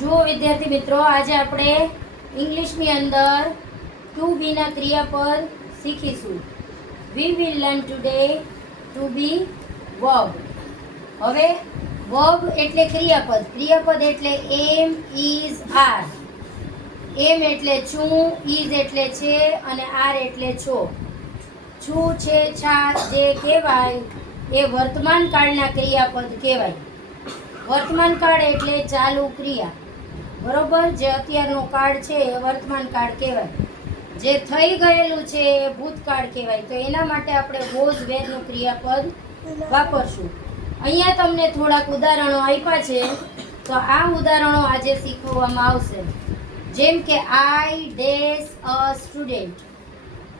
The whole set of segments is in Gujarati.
જો વિદ્યાર્થી મિત્રો, આજે આપણે ઇંગ્લિશની અંદર ટુ બી ના ક્રિયાપદ શીખીશું. We will learn today to be verb. હવે વર્બ એટલે ક્રિયાપદ, ક્રિયાપદ એટલે એમ, ઇઝ, આર. એમ એટલે છું, ઇઝ એટલે છે અને આર એટલે છો. છું, છે, છા જે કહેવાય એ વર્તમાન કાળના ક્રિયાપદ કહેવાય. વર્તમાન કાળ એટલે ચાલુ ક્રિયા, બરોબર. જે અત્યારનો કાળ છે એ વર્તમાન કાળ કહેવાય. જે થઈ ગયેલું છે એ ભૂતકાળ કહેવાય. તો એના માટે આપણે વોઝ વેરનું ક્રિયાપદ વાપરશું. અહીંયા તમને થોડાક ઉદાહરણો આપ્યા છે, તો આ ઉદાહરણો આજે શીખવવામાં આવશે. જેમ કે આઈ ડેશ અ સ્ટુડન્ટ.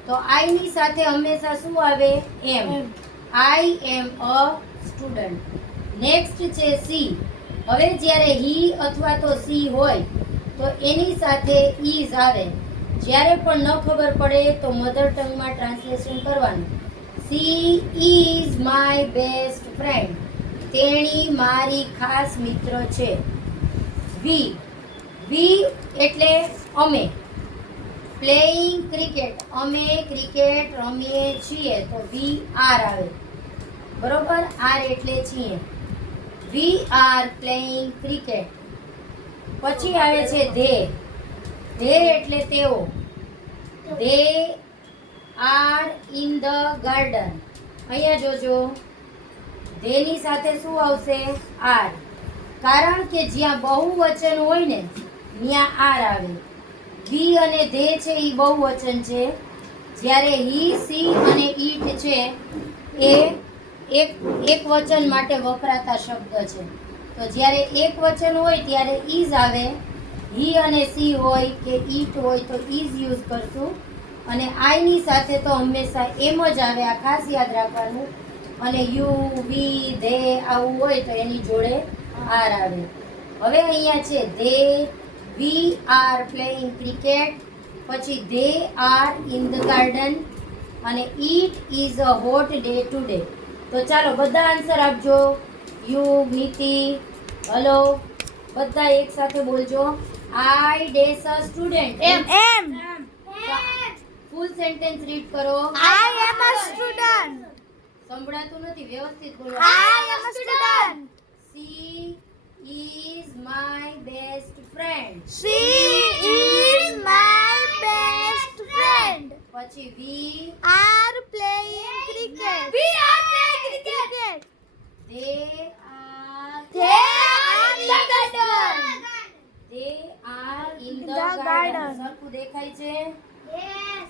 તો આઈ ની સાથે હંમેશા શું આવે? એમ. આઈ એમ અ સ્ટુડન્ટ. નેક્સ્ટ છે સી. હવે જ્યારે હી અથવા તો સી હોય તો એની સાથે ઇઝ આવે. જ્યારે પણ ન ખબર પડે તો મધર ટંગમાં ટ્રાન્સલેશન કરવાનું. She is my best friend. તેણી મારી ખાસ મિત્ર છે. વી. વી એટલે અમે. Playing cricket. અમે ક્રિકેટ રમીએ છીએ તો વી આર આવે, બરોબર. આર એટલે છીએ. વી આર પ્લેઇંગ ક્રિકેટ. પછી આવે છે ધે. ધે એટલે તેઓ. They are in the garden. અહીંયા જોજો, ધેની સાથે શું આવશે? આર. કારણ કે જ્યાં બહુવચન હોય ને ત્યાં આર આવે. વી અને ધે છે એ બહુવચન છે, જ્યારે હી, સી અને ઈટ છે એ એક વચન માટે વપરાતા શબ્દ છે. તો જ્યારે એક વચન હોય ત્યારે ઇઝ આવે. હી અને સી હોય કે ઈટ હોય તો ઇઝ યુઝ કરશું. અને આઈની સાથે તો હંમેશા એમ જ આવે, આ ખાસ યાદ રાખવાનું. અને યુ, વી, ધે આવું હોય તો એની જોડે આર આવે. હવે અહીંયા છે they we are playing cricket. પછી they are in the garden. અને it is a hot day today. તો ચાલો બધા આન્સર આપજો. યુ, નીતિ, હલો, બધા એક સાથે બોલજો. I dash a student. એમ. ફૂલ સેન્ટેન્સ રીડ કરો. I am a student. સંભળાતું નથી, વ્યવસ્થિત બોલો. I am a student. She is my best friend. She is my best friend. પછી we Are playing cricket. We are playing cricket. they are They are in the garden. they are in The the garden. garden. સરખું દેખાય છે? Yes.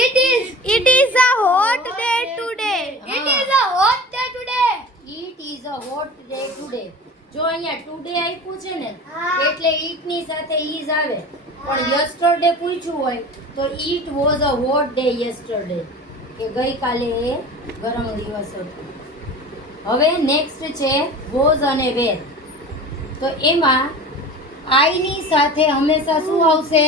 It It is a hot day today. It is a hot day today. It is a hot day today. જો અહીંયા ટુડે આપ્યું છે ને હા. એટલે ઈટ ની સાથે ઈઝ આવે. પણ યસ્ટરડે પૂછ્યું હોય તો it was a hot day yesterday, કે ગઈકાલે એ ગરમ દિવસ હતો. હવે નેક્સ્ટ છે વોઝ અને વેર. તો એમાં આઈ ની સાથે હંમેશા શું આવશે?